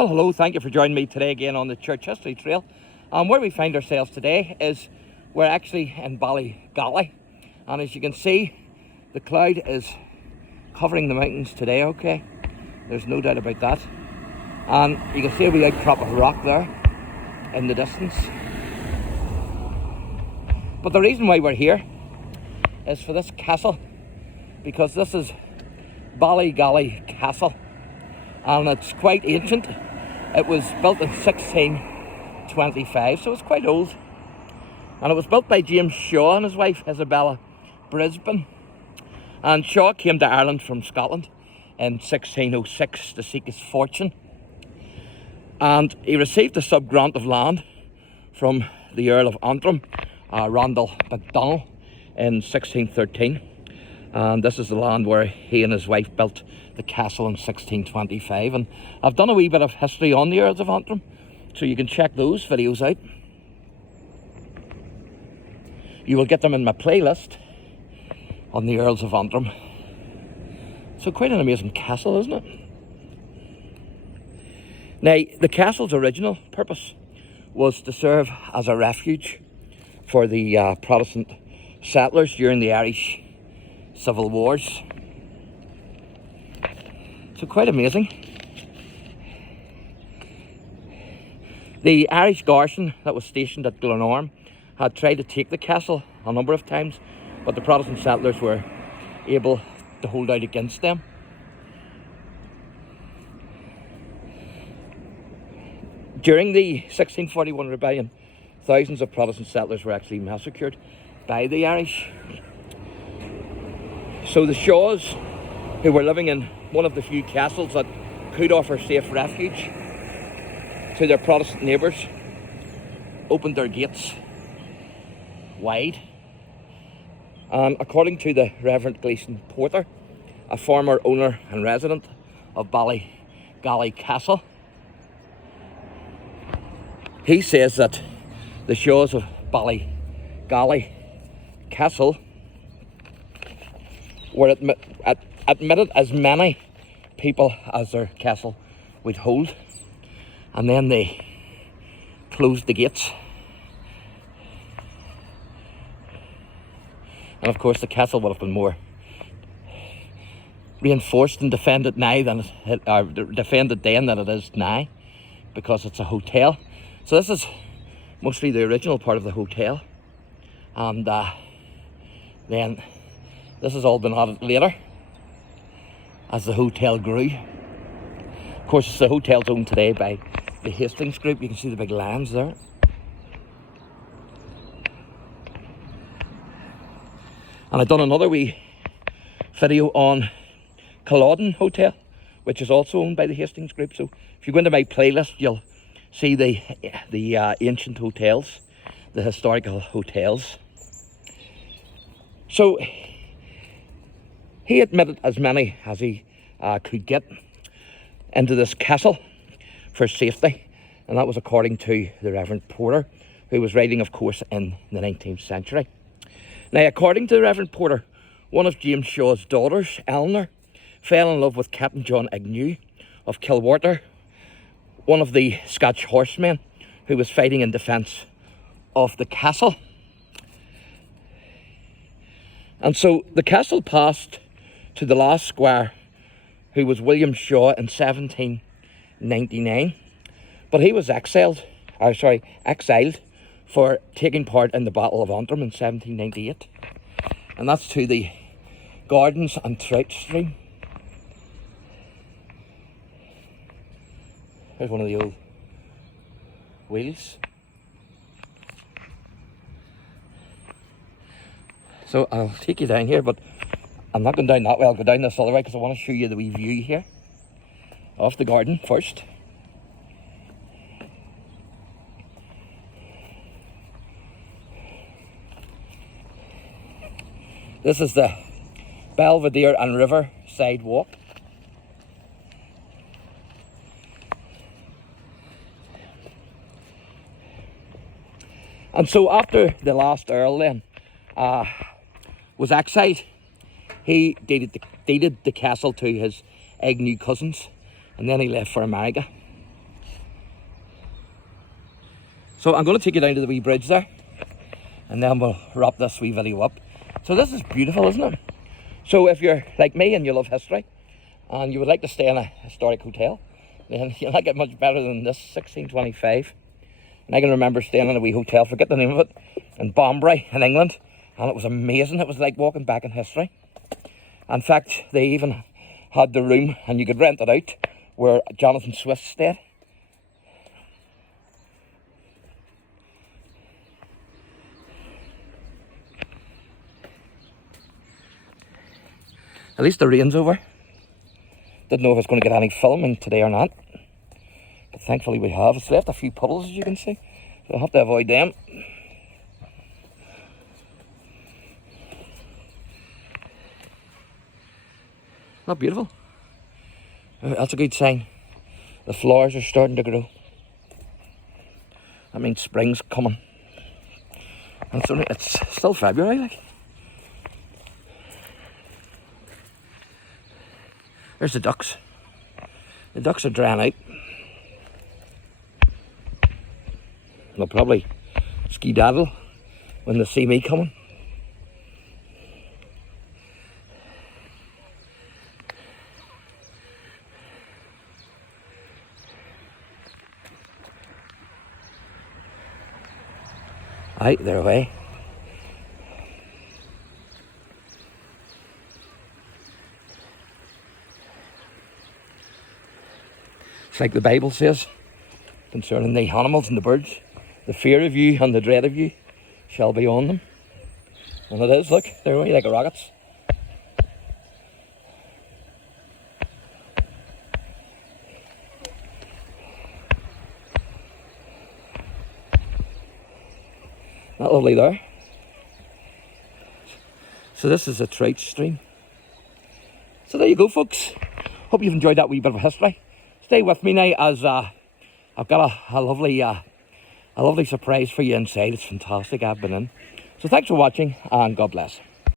Well, hello, thank you for joining me today again on the Church History Trail. Where we find ourselves today is we're actually in Ballygally, and as you can see, the cloud is covering the mountains today, okay? There's no doubt about that. And you can see a wee outcrop of rock there in the distance. But the reason why we're here is for this castle, because this is Ballygally Castle, and it's quite ancient. It was built in 1625, so it's quite old. And it was built by James Shaw and his wife Isabella Brisbane. And Shaw came to Ireland from Scotland in 1606 to seek his fortune. And he received a sub-grant of land from the Earl of Antrim, Randall MacDonald, in 1613. And this is the land where he and his wife built the castle in 1625. And I've done a wee bit of history on the Earls of Antrim, so you can check those videos out. You will get them in my playlist on the Earls of Antrim. So quite an amazing castle, isn't it? Now, the castle's original purpose was to serve as a refuge for the Protestant settlers during the Irish Civil Wars. So quite amazing. The Irish garrison that was stationed at Glenorm had tried to take the castle a number of times, but the Protestant settlers were able to hold out against them. During the 1641 rebellion, thousands of Protestant settlers were actually massacred by the Irish. So the Shaws, who were living in one of the few castles that could offer safe refuge to their Protestant neighbours, opened their gates wide. And according to the Reverend Gleeson Porter, a former owner and resident of Ballygally Castle, he says that the Shaws of Ballygally Castle were admitted as many people as their castle would hold, and then they closed the gates. And of course the castle would have been more reinforced and defended now than defended then than it is now, because it's a hotel. So this is mostly the original part of the hotel, and then this has all been added later as the hotel grew. Of course, the hotel's owned today by the Hastings Group. You can see the big lions there. And I've done another wee video on Culloden Hotel, which is also owned by the Hastings Group. So if you go into my playlist, you'll see the ancient hotels, the historical hotels. So he admitted as many as he could get into this castle for safety, and that was according to the Reverend Porter, who was writing, of course, in the 19th century. Now, according to the Reverend Porter, one of James Shaw's daughters, Eleanor, fell in love with Captain John Agnew of Kilwater, one of the Scotch horsemen who was fighting in defence of the castle. And so the castle passed to the last squire, who was William Shaw, in 1799, but he was exiled for taking part in the Battle of Antrim in 1798, and that's to the Gardens and Trout Stream. There's one of the old wheels. So I'll take you down here, but I'm not going down that way. I'll go down this other way because I want to show you the wee view here of the garden first. This is the Belvedere and River sidewalk. And so after the last Earl then was exiled, he deeded the castle to his Agnew cousins, and then he left for America. So I'm going to take you down to the wee bridge there, and then we'll wrap this wee video up. So this is beautiful, isn't it? So if you're like me and you love history, and you would like to stay in a historic hotel, then you'll not get much better than this, 1625. And I can remember staying in a wee hotel, forget the name of it, in Banbury in England, and it was amazing. It was like walking back in history. In fact, they even had the room, and you could rent it out, where Jonathan Swift stayed. At least the rain's over. Didn't know if I was going to get any filming today or not, but thankfully we have. It's left a few puddles, as you can see, so I'll have to avoid them. Not beautiful? That's a good sign. The flowers are starting to grow. That means spring's coming. And it's still February, like. There's the ducks. The ducks are drying out. They'll probably skedaddle when they see me coming. Aye, they're away. It's like the Bible says concerning the animals and the birds. The fear of you and the dread of you shall be on them. And it is, look, they're away like rockets. Not lovely there. So this is a trout stream. So there you go, folks. Hope you've enjoyed that wee bit of history. Stay with me now, as I've got a lovely surprise for you inside. It's fantastic. I've been in. So thanks for watching, and God bless.